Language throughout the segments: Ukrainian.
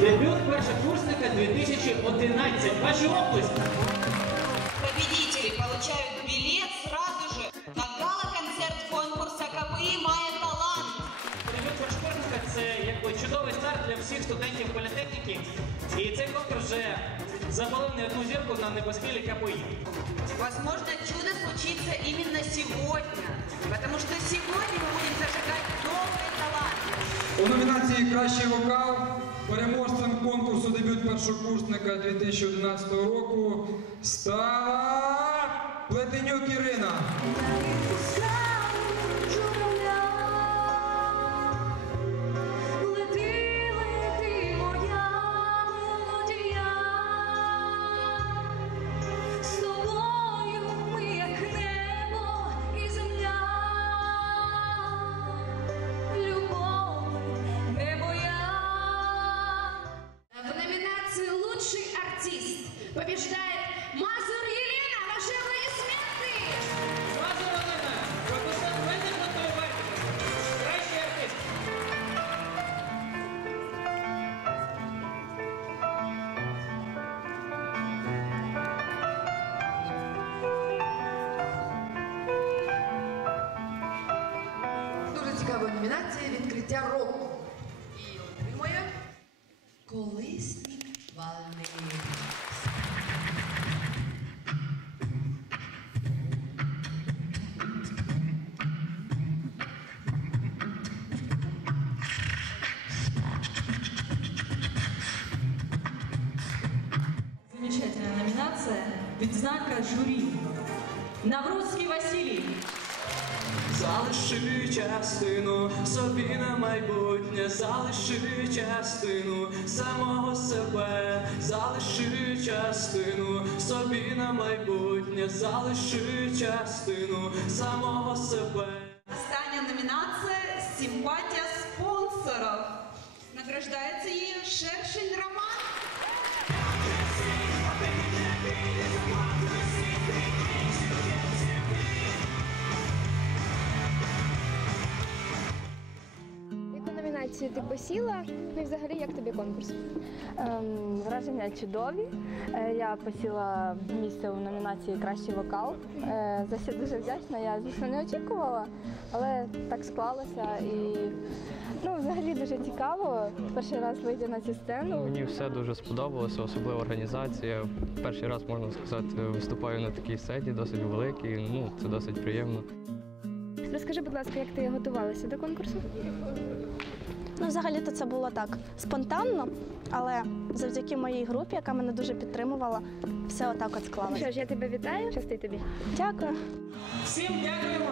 Дебют першокурсника 2011. Ваші область. Победители получают билет сразу же на гала-концерт конкурса КПІ «Має талант». Дебют першокурсника – це якби чудовий старт для всіх студентів політехніки. І цей конкурс вже заполонив одну зірку на небосхилі КПІ. Возможно, У номінації Кращий вокал переможцем конкурсу дебют першокурсника 2011 року стала Плетенюк Ірина. побеждает Мазур Елена. Ваши аплодисменты! Зразу Олена, Рокостан Вендер Монтовайте. Кращий артист. Дуже цікава номінація відкриття року. І отримує колисник Валерій. Номинация «Відзнака журі». Наврудський Василій. Залиши частину собі на майбутнє, залиши частину самого себе, залиши частину собі на майбутнє, залиши частину самого себе. Остання номинация «Симпатия спонсоров». Награждается ею Шершень Роман. Яку номінацію ти посіла? Ну і взагалі як тобі конкурс? Ем, враження чудові. Е, Я посіла місце у номінації Кращий вокал. Е, За що дуже вдячна. Я, звісно, не очікувала, але так склалося. І ну, взагалі дуже цікаво. Перший раз вийти на цю сцену. Мені все дуже сподобалося, особливо організація. Перший раз можна сказати, виступаю на такій сцені, досить великій. Ну це досить приємно. Розкажи, будь ласка, як ти готувалася до конкурсу? Ну, взагалі-то це було так спонтанно, але завдяки моїй групі, яка мене дуже підтримувала, все отак от Ну склалося. що ж, я тебе вітаю, щасти тобі. Дякую. Всім дякуємо.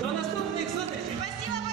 До наступних зустрічей. Спасибо